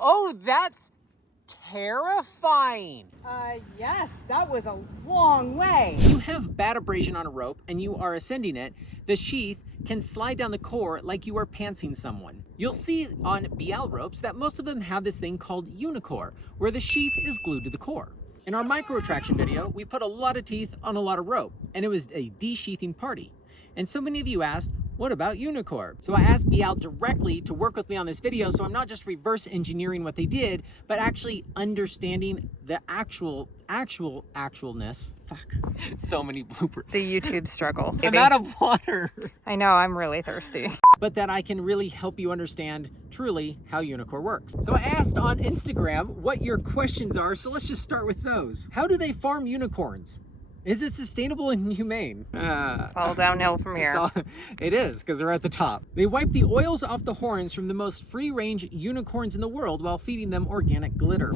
Oh, that's terrifying. Yes, that was a long way. If you have bad abrasion on a rope and you are ascending it, the sheath can slide down the core like you are pantsing someone. You'll see on Beal Ropes that most of them have this thing called Unicore, where the sheath is glued to the core. In our micro retraction video, we put a lot of teeth on a lot of rope, and it was a de-sheathing party. And so many of you asked, what about Unicore? So I asked Beal directly to work with me on this video, so I'm not just reverse engineering what they did, but actually understanding the actualness. Fuck. So many bloopers. The YouTube struggle. I'm out of water. I know, I'm really thirsty. But that I can really help you understand truly how Unicore works. So I asked on Instagram what your questions are, so let's just start with those. How do they farm unicorns? Is it sustainable and humane? It's all downhill from here. It is, because they're at the top. They wipe the oils off the horns from the most free-range unicorns in the world while feeding them organic glitter.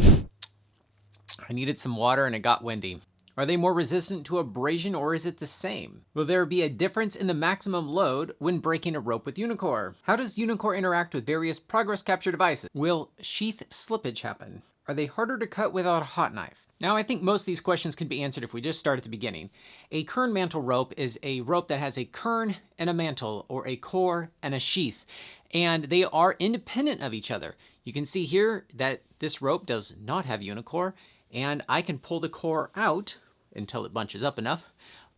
I needed some water and it got windy. Are they more resistant to abrasion or is it the same? Will there be a difference in the maximum load when breaking a rope with Unicore? How does Unicore interact with various progress capture devices? Will sheath slippage happen? Are they harder to cut without a hot knife? Now, I think most of these questions can be answered if we just start at the beginning. A kern mantle rope is a rope that has a kern and a mantle, or a core and a sheath, and they are independent of each other. You can see here that this rope does not have Unicore, and I can pull the core out until it bunches up enough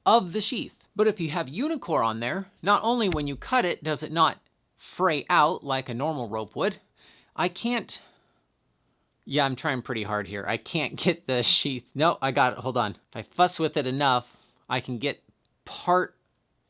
of the sheath. But if you have Unicore on there, not only when you cut it does it not fray out like a normal rope would, yeah, I'm trying pretty hard here. I can't get the sheath. No, I got it. Hold on. If I fuss with it enough, I can get part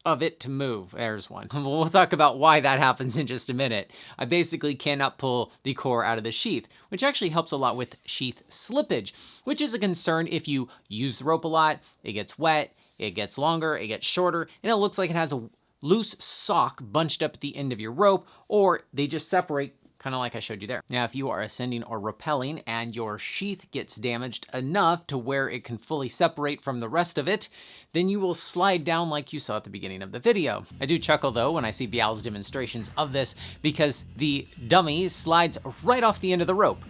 of it to move. There's one. We'll talk about why that happens in just a minute. I basically cannot pull the core out of the sheath, which actually helps a lot with sheath slippage, which is a concern if you use the rope a lot, it gets wet, it gets longer, it gets shorter, and it looks like it has a loose sock bunched up at the end of your rope, or they just separate kind of like I showed you there. Now, if you are ascending or rappelling and your sheath gets damaged enough to where it can fully separate from the rest of it, then you will slide down like you saw at the beginning of the video. I do chuckle though when I see Beal's demonstrations of this because the dummy slides right off the end of the rope.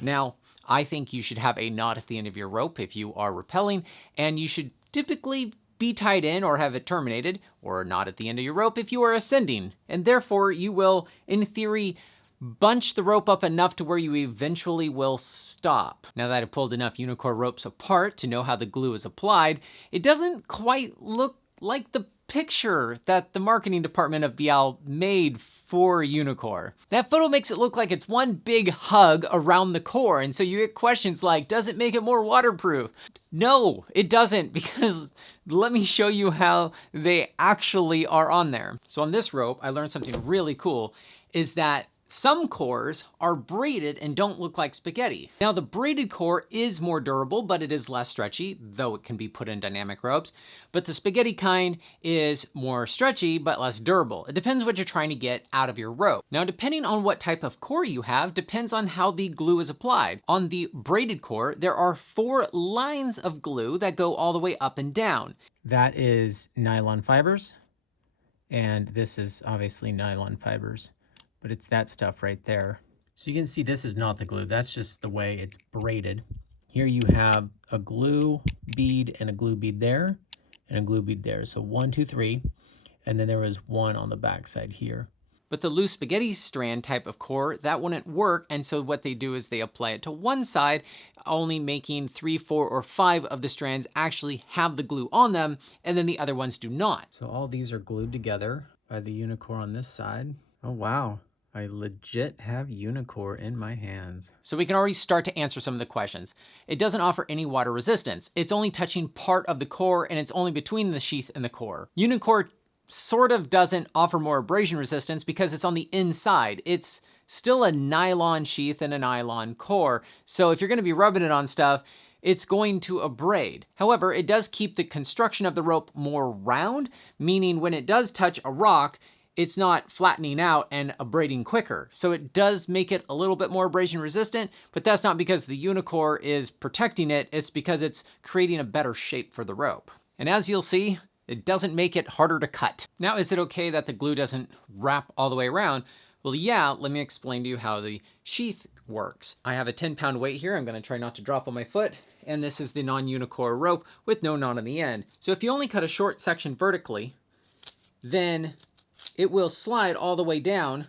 Now, I think you should have a knot at the end of your rope if you are rappelling, and you should typically be tied in or have it terminated, or not at the end of your rope if you are ascending, and therefore you will, in theory, bunch the rope up enough to where you eventually will stop. Now that I've pulled enough Unicore ropes apart to know how the glue is applied, it doesn't quite look like the picture that the marketing department of Beal made for Unicore. That photo makes it look like it's one big hug around the core, and so you get questions like, does it make it more waterproof? No, it doesn't, because let me show you how they actually are on there. So on this rope, I learned something really cool, is that some cores are braided and don't look like spaghetti. Now the braided core is more durable, but it is less stretchy, though it can be put in dynamic ropes. But the spaghetti kind is more stretchy, but less durable. It depends what you're trying to get out of your rope. Now, depending on what type of core you have, depends on how the glue is applied. On the braided core, there are 4 lines of glue that go all the way up and down. That is nylon fibers, and this is obviously nylon fibers. But it's that stuff right there. So you can see this is not the glue, that's just the way it's braided. Here you have a glue bead and a glue bead there, and a glue bead there. So 1, 2, 3, and then there was one on the back side here. But the loose spaghetti strand type of core, that wouldn't work, and so what they do is they apply it to one side, only making 3, 4, or 5 of the strands actually have the glue on them, and then the other ones do not. So all these are glued together by the Unicore on this side. Oh wow. I legit have Unicore in my hands. So we can already start to answer some of the questions. It doesn't offer any water resistance. It's only touching part of the core, and it's only between the sheath and the core. Unicore sort of doesn't offer more abrasion resistance because it's on the inside. It's still a nylon sheath and a nylon core. So if you're gonna be rubbing it on stuff, it's going to abrade. However, it does keep the construction of the rope more round, meaning when it does touch a rock, it's not flattening out and abrading quicker. So it does make it a little bit more abrasion resistant, but that's not because the Unicore is protecting it, it's because it's creating a better shape for the rope. And as you'll see, It doesn't make it harder to cut. Now, is it okay that the glue doesn't wrap all the way around? Well, yeah, let me explain to you how the sheath works. I have a 10-pound weight here. I'm gonna try not to drop on my foot. And this is the non-Unicore rope with no knot on the end. So if you only cut a short section vertically, then it will slide all the way down.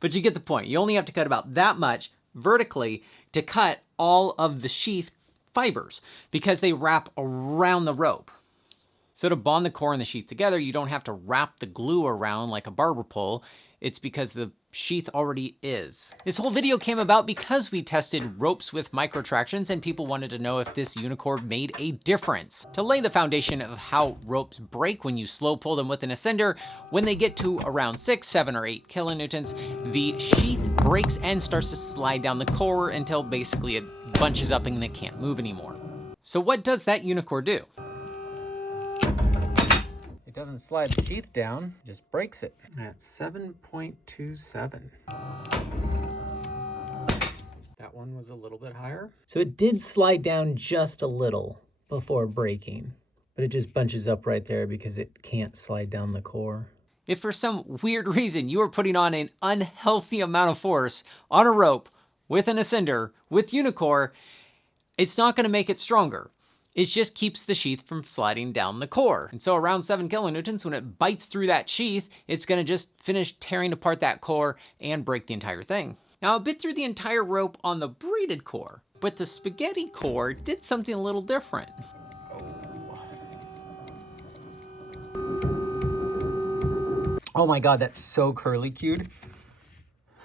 But you get the point. You only have to cut about that much vertically to cut all of the sheath fibers because they wrap around the rope. So to bond the core and the sheath together, you don't have to wrap the glue around like a barber pole. It's because the sheath already is. This whole video came about because we tested ropes with microtractions and people wanted to know if this Unicore made a difference. To lay the foundation of how ropes break when you slow pull them with an ascender, when they get to around 6, 7, or 8 kilonewtons, the sheath breaks and starts to slide down the core until basically it bunches up and it can't move anymore. So what does that Unicore do? It doesn't slide the sheath down, it just breaks it at 7.27. That one was a little bit higher. So it did slide down just a little before breaking, but it just bunches up right there because it can't slide down the core. If for some weird reason you are putting on an unhealthy amount of force on a rope with an ascender, with Unicore, it's not gonna make it stronger. It just keeps the sheath from sliding down the core. And so around 7 kilonewtons, when it bites through that sheath, it's gonna just finish tearing apart that core and break the entire thing. Now, it bit through the entire rope on the braided core, but the spaghetti core did something a little different. Oh my God, that's so curly-cued.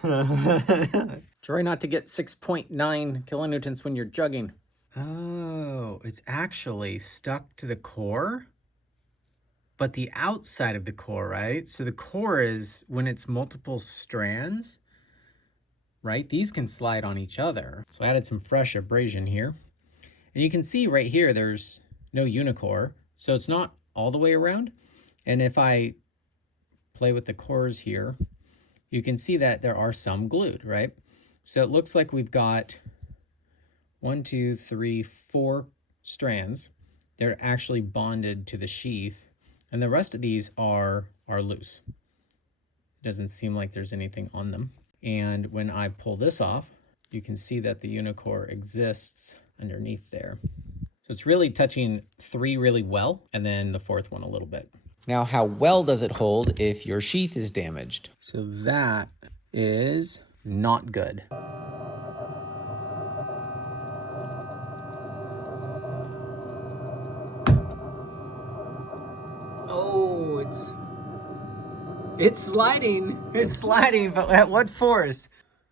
Try not to get 6.9 kilonewtons when you're jugging. Oh, it's actually stuck to the core, but the outside of the core, right? So the core is, when it's multiple strands, right? These can slide on each other. So I added some fresh abrasion here. And you can see right here, there's no Unicore, so it's not all the way around. And if I play with the cores here, you can see that there are some glued, right? So it looks like we've got 1, 2, 3, 4 strands. They're actually bonded to the sheath, and the rest of these are loose. It doesn't seem like there's anything on them. And when I pull this off, you can see that the Unicore exists underneath there. So it's really touching 3 really well, and then the 4th one a little bit. Now, how well does it hold if your sheath is damaged? So that is not good. Oh, it's sliding. It's sliding, but at what force?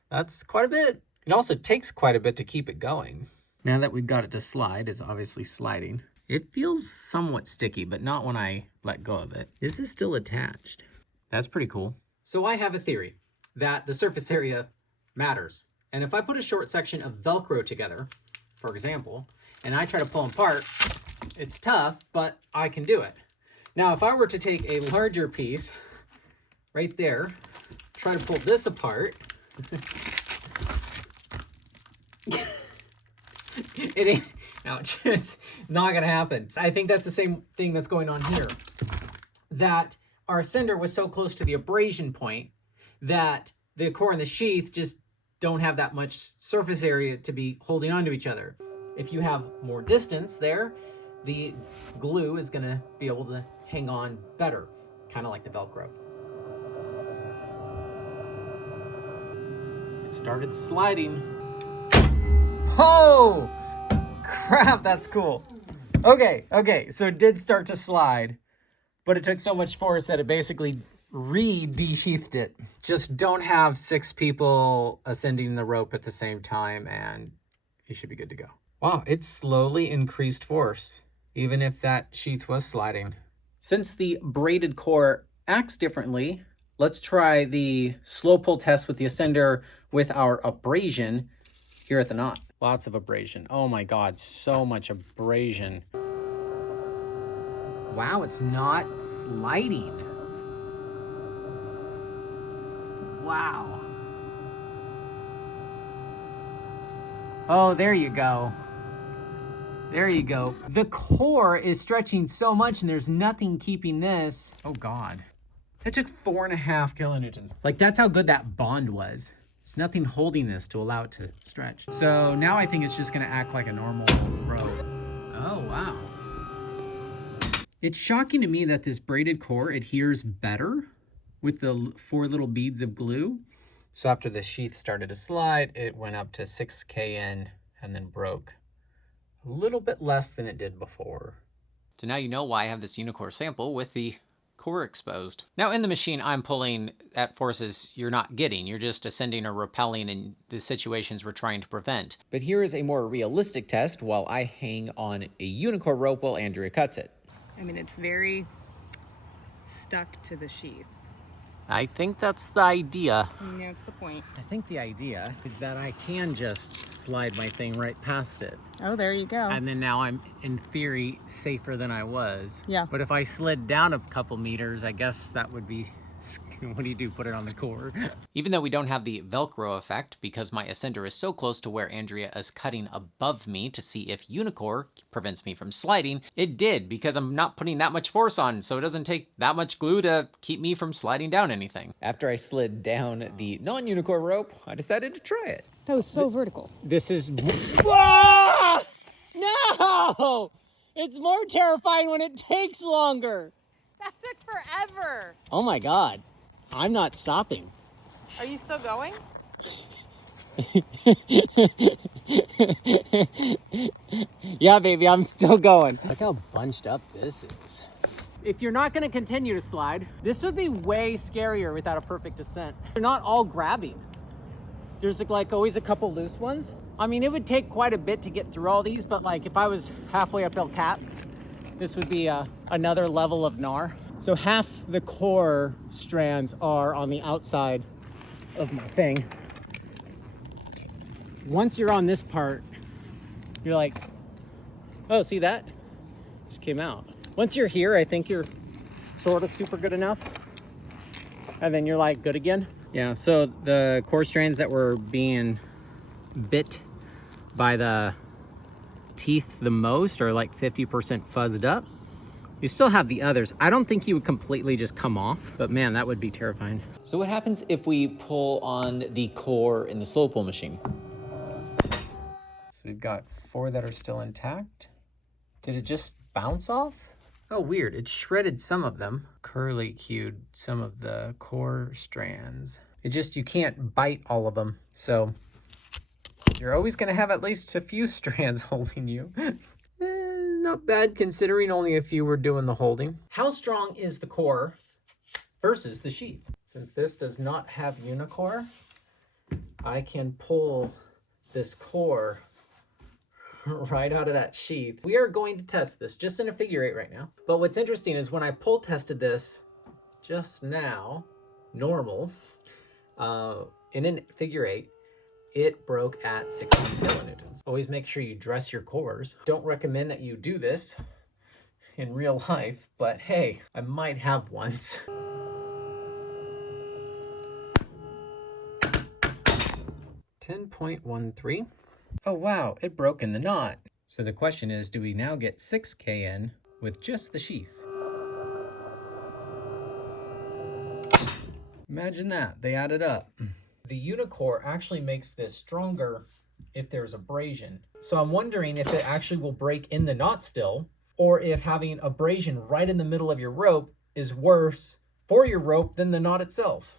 That's quite a bit. It also takes quite a bit to keep it going. Now that we've got it to slide, it's obviously sliding. It feels somewhat sticky, but not when I let go of it. This is still attached. That's pretty cool. So I have a theory that the surface area matters. And if I put a short section of Velcro together, for example, and I try to pull them apart, it's tough, but I can do it. Now, if I were to take a larger piece right there, try to pull this apart, it ain't, ouch, it's not gonna happen. I think that's the same thing that's going on here. That our ascender was so close to the abrasion point that the core and the sheath just don't have that much surface area to be holding onto each other. If you have more distance there, the glue is gonna be able to hang on better, kind of like the Velcro. It started sliding. Oh, crap, that's cool. Okay, so it did start to slide, but it took so much force that it basically de-sheathed it. Just don't have 6 people ascending the rope at the same time and you should be good to go. Wow, it slowly increased force, even if that sheath was sliding. Since the braided core acts differently, let's try the slow pull test with the ascender with our abrasion here at the knot. Lots of abrasion. Oh my God, so much abrasion. Wow, it's not sliding. Wow. Oh, there you go. There you go. The core is stretching so much and there's nothing keeping this. Oh God. That took 4.5 kilonewtons. Like that's how good that bond was. There's nothing holding this to allow it to stretch. So now I think it's just gonna act like a normal rope. Oh, wow. It's shocking to me that this braided core adheres better with the 4 little beads of glue. So after the sheath started to slide, it went up to 6 kN and then broke a little bit less than it did before. So now you know why I have this Unicore sample with the core exposed. Now in the machine, I'm pulling at forces you're not getting. You're just ascending or repelling in the situations we're trying to prevent. But here is a more realistic test while I hang on a Unicore rope while Andrea cuts it. I mean, it's very stuck to the sheath. I think that's the idea. That's the point. I think the idea is that I can just slide my thing right past it. Oh, there you go. And then now I'm, in theory, safer than I was. Yeah. But if I slid down a couple meters, I guess that would be, what do you do, put it on the core? Even though we don't have the Velcro effect, because my ascender is so close to where Andrea is cutting above me to see if Unicore prevents me from sliding, it did, because I'm not putting that much force on, so it doesn't take that much glue to keep me from sliding down anything. After I slid down the non-Unicore rope, I decided to try it. That was so vertical. This is... Whoa! No! It's more terrifying when it takes longer. That took forever. Oh my God. I'm not stopping. Are you still going? Yeah, baby, I'm still going. Look how bunched up this is. If you're not gonna continue to slide, this would be way scarier without a perfect descent. They're not all grabbing. There's like always a couple loose ones. I mean, it would take quite a bit to get through all these, but like if I was halfway up El Cap, this would be another level of gnar. So half the core strands are on the outside of my thing. Once you're on this part, you're like, oh, see that? Just came out. Once you're here, I think you're sort of super good enough. And then you're like good again. Yeah, so the core strands that were being bit by the teeth the most are like 50% fuzzed up. You still have the others. I don't think you would completely just come off, but man, that would be terrifying. So what happens if we pull on the core in the slow pull machine? So we've got 4 that are still intact. Did it just bounce off? Oh, weird. It shredded some of them. Curly cued some of the core strands. It just, you can't bite all of them. So you're always going to have at least a few strands holding you. Not bad considering only a few were doing the holding. How strong is the core versus the sheath? Since this does not have Unicore, I can pull this core right out of that sheath. We are going to test this just in a figure 8 right now. But what's interesting is when I pull tested this just now, normal, in a figure 8, it broke at 16 kilonewtons. Always make sure you dress your cores. Don't recommend that you do this in real life, but hey, I might have once. 10.13. Oh wow, it broke in the knot. So the question is, do we now get 6 kN with just the sheath? Imagine that, they added up. The Unicore actually makes this stronger if there's abrasion. So I'm wondering if it actually will break in the knot still, or if having abrasion right in the middle of your rope is worse for your rope than the knot itself.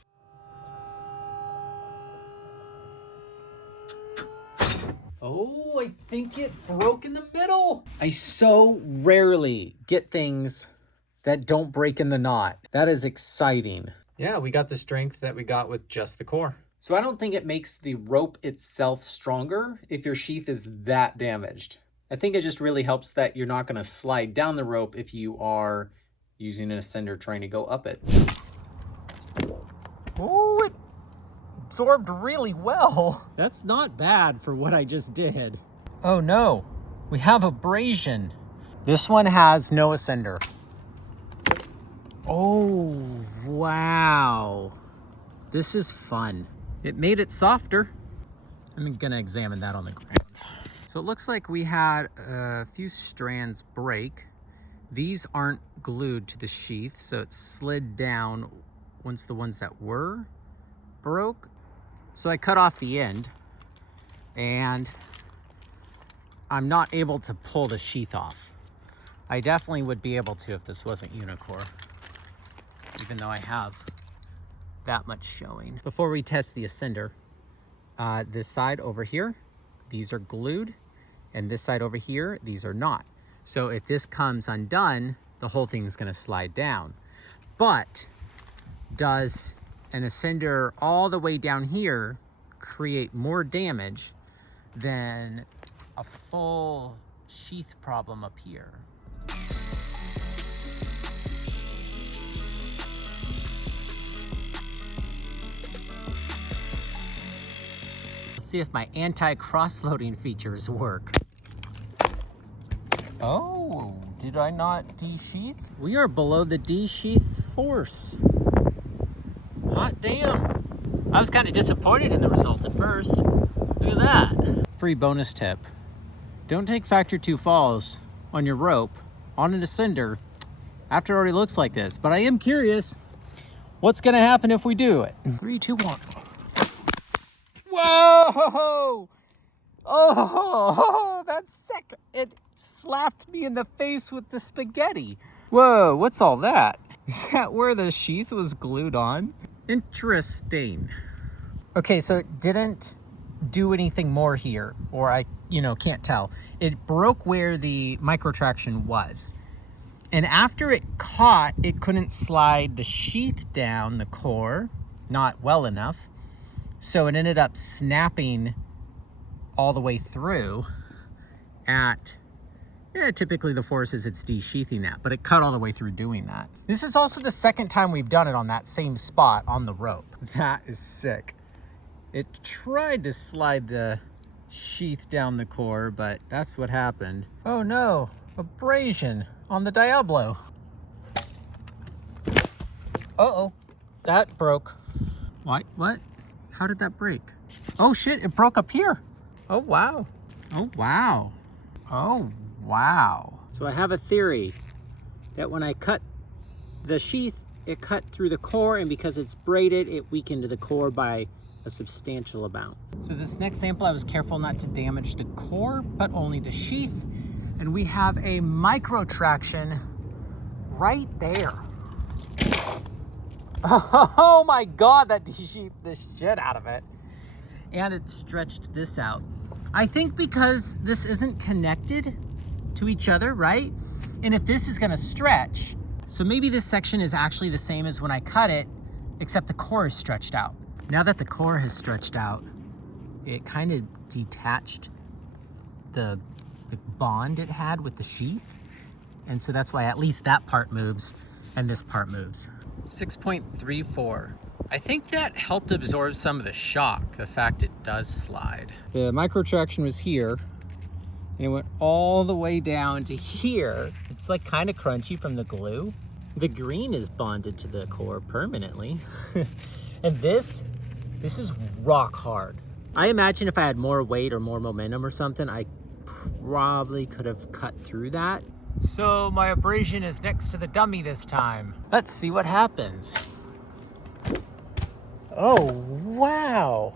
Oh, I think it broke in the middle. I so rarely get things that don't break in the knot. That is exciting. Yeah, we got the strength that we got with just the core. So I don't think it makes the rope itself stronger if your sheath is that damaged. I think it just really helps that you're not going to slide down the rope if you are using an ascender trying to go up it. Oh, it absorbed really well. That's not bad for what I just did. Oh no, we have abrasion. This one has no ascender. Oh, wow. This is fun. It made it softer. I'm gonna examine that on the ground. So it looks like we had a few strands break. These aren't glued to the sheath, so it slid down once the ones that were broke. So I cut off the end, and I'm not able to pull the sheath off. I definitely would be able to if this wasn't Unicore, even though I have that much showing. Before we test the ascender, this side over here, these are glued, and this side over here, these are not. So if this comes undone, the whole thing is gonna slide down. But does an ascender all the way down here create more damage than a full sheath problem up here? See if my anti-cross-loading features work. Oh, did I not de-sheath? We are below the de-sheath force. Hot damn. I was kind of disappointed in the result at first. Look at that. Free bonus tip. Don't take factor 2 falls on your rope on an ascender after it already looks like this. But I am curious what's gonna happen if we do it. 3, 2, 1. Whoa! Oh, that's sick. It slapped me in the face with the spaghetti. Whoa, what's all that? Is that where the sheath was glued on? Interesting. Okay, so it didn't do anything more here, or I, can't tell. It broke where the micro traction was. And after it caught, it couldn't slide the sheath down the core, not well enough. So it ended up snapping all the way through at, typically the force is it's de-sheathing that, but it cut all the way through doing that. This is also the second time we've done it on that same spot on the rope. That is sick. It tried to slide the sheath down the core, but that's what happened. Oh no, abrasion on the Diablo. Uh-oh, that broke. What? How did that break? Oh shit, it broke up here. Oh wow. Oh wow. Oh wow. So I have a theory that when I cut the sheath, it cut through the core, and because it's braided, it weakened the core by a substantial amount. So this next sample, I was careful not to damage the core, but only the sheath. And we have a micro traction right there. Oh my God, that de-sheathed the shit out of it. And it stretched this out. I think because this isn't connected to each other, right? And if this is gonna stretch, so maybe this section is actually the same as when I cut it, except the core is stretched out. Now that the core has stretched out, it kind of detached the bond it had with the sheath. And so that's why at least that part moves and this part moves. 6.34. I think that helped absorb some of the shock, the fact it does slide. The micro traction was here, and it went all the way down to here. It's like kind of crunchy from the glue. The green is bonded to the core permanently. And this is rock hard. I imagine if I had more weight or more momentum or something, I probably could have cut through that. So my abrasion is next to the dummy this time. Let's see what happens. Oh, wow.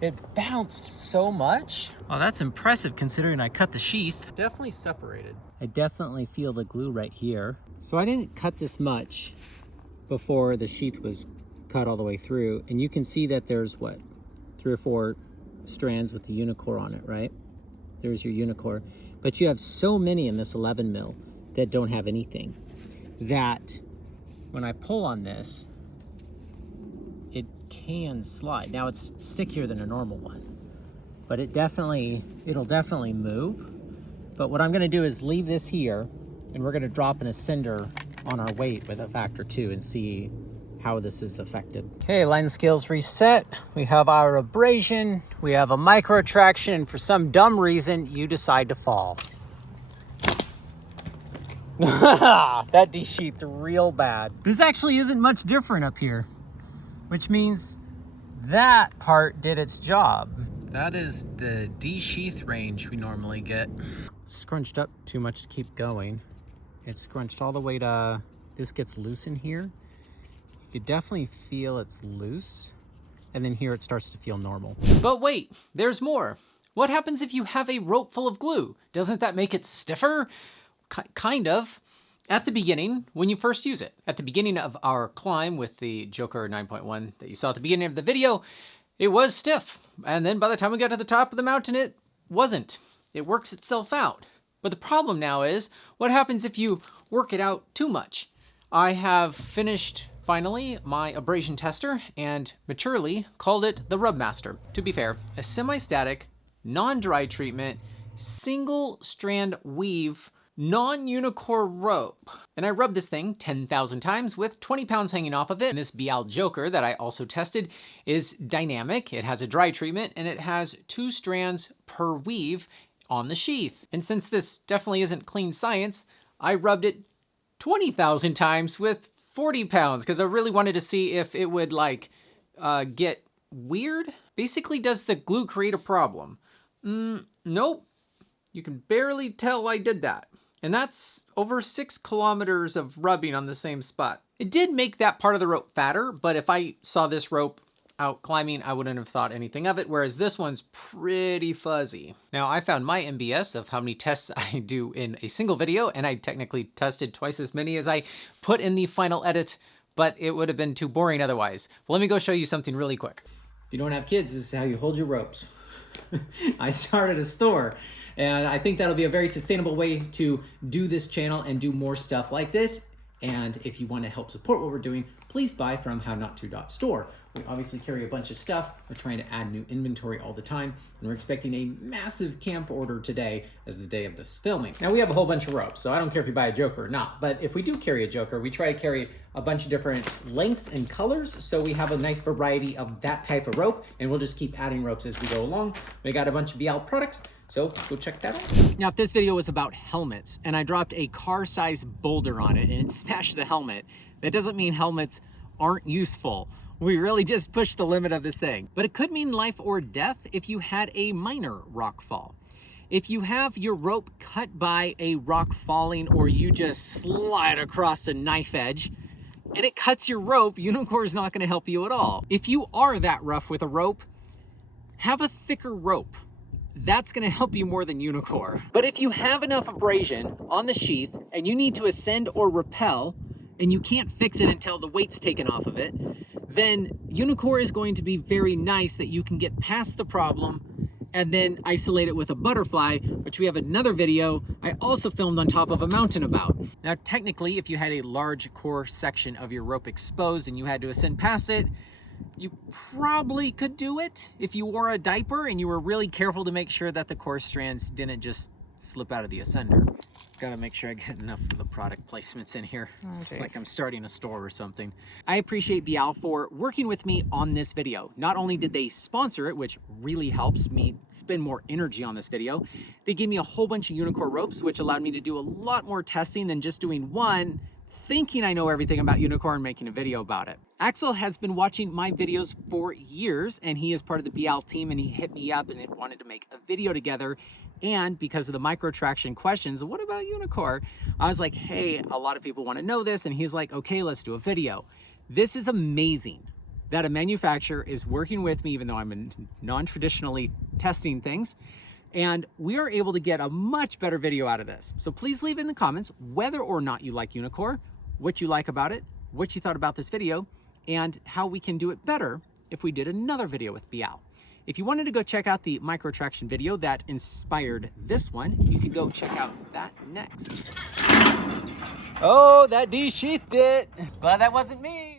It bounced so much. Oh, that's impressive considering I cut the sheath. Definitely separated. I definitely feel the glue right here. So I didn't cut this much before the sheath was cut all the way through. And you can see that there's what? 3 or 4 strands with the Unicore on it, right? There's your Unicore. But you have so many in this 11 mil that don't have anything, that when I pull on this, it can slide. Now it's stickier than a normal one, but it'll definitely move. But what I'm gonna do is leave this here, and we're gonna drop an ascender on our weight with a factor 2 and see how this is affected. Okay, line scales reset. We have our abrasion, we have a micro traction, and for some dumb reason, you decide to fall. That de-sheathed real bad. This actually isn't much different up here, which means that part did its job. That is the D-sheath range we normally get. Scrunched up too much to keep going. It's scrunched all the way to, this gets loose in here. You could definitely feel it's loose. And then here it starts to feel normal. But wait, there's more. What happens if you have a rope full of glue? Doesn't that make it stiffer? Kind of. At the beginning, when you first use it. At the beginning of our climb with the Joker 9.1 that you saw at the beginning of the video, it was stiff. And then by the time we got to the top of the mountain, it wasn't. It works itself out. But the problem now is, what happens if you work it out too much? I have finished, finally, my abrasion tester and maturely called it the Rub Master. To be fair, a semi-static, non-dry treatment, single strand weave, non-Unicore rope. And I rubbed this thing 10,000 times with 20 pounds hanging off of it. And this Beal Joker that I also tested is dynamic. It has a dry treatment and it has 2 strands per weave on the sheath. And since this definitely isn't clean science, I rubbed it 20,000 times with 40 pounds because I really wanted to see if it would get weird. Basically, does the glue create a problem? Nope. You can barely tell I did that. And that's over 6 kilometers of rubbing on the same spot. It did make that part of the rope fatter, but if I saw this rope out climbing, I wouldn't have thought anything of it, whereas this one's pretty fuzzy. Now, I found my MBS of how many tests I do in a single video, and I technically tested twice as many as I put in the final edit, but it would have been too boring otherwise. Well, let me go show you something really quick. If you don't have kids, this is how you hold your ropes. I started a store, and I think that'll be a very sustainable way to do this channel and do more stuff like this. And if you want to help support what we're doing, please buy from hownottto.store. We obviously carry a bunch of stuff. We're trying to add new inventory all the time, and we're expecting a massive camp order today as the day of this filming. Now, we have a whole bunch of ropes, so I don't care if you buy a Joker or not, but if we do carry a Joker, we try to carry a bunch of different lengths and colors, so we have a nice variety of that type of rope, and we'll just keep adding ropes as we go along. We got a bunch of Beal products, so go check that out. Now, if this video was about helmets, and I dropped a car-sized boulder on it, and it smashed the helmet, that doesn't mean helmets aren't useful. We really just pushed the limit of this thing. But it could mean life or death if you had a minor rock fall. If you have your rope cut by a rock falling, or you just slide across a knife edge and it cuts your rope, Unicore is not going to help you at all. If you are that rough with a rope, have a thicker rope. That's going to help you more than Unicore. But if you have enough abrasion on the sheath and you need to ascend or rappel, and you can't fix it until the weight's taken off of it, then Unicore is going to be very nice that you can get past the problem and then isolate it with a butterfly, which we have another video I also filmed on top of a mountain about. Now, technically, if you had a large core section of your rope exposed and you had to ascend past it, you probably could do it if you wore a diaper and you were really careful to make sure that the core strands didn't just slip out of the ascender. Gotta make sure I get enough of the product placements in here. It's like I'm starting a store or something. I appreciate Beal for working with me on this video. Not only did they sponsor it, which really helps me spend more energy on this video, they gave me a whole bunch of Unicore ropes, which allowed me to do a lot more testing than just doing one, thinking I know everything about Unicore and making a video about it. Axel has been watching my videos for years, and he is part of the Beal team, and he hit me up and wanted to make a video together. And because of the micro traction questions, what about Unicore? I was like, hey, a lot of people want to know this. And he's like, okay, let's do a video. This is amazing that a manufacturer is working with me, even though I'm non-traditionally testing things. And we are able to get a much better video out of this. So please leave in the comments whether or not you like Unicore, what you like about it, what you thought about this video, and how we can do it better if we did another video with Beal. If you wanted to go check out the micro traction video that inspired this one, you could go check out that next. Oh, that de-sheathed it. Glad that wasn't me.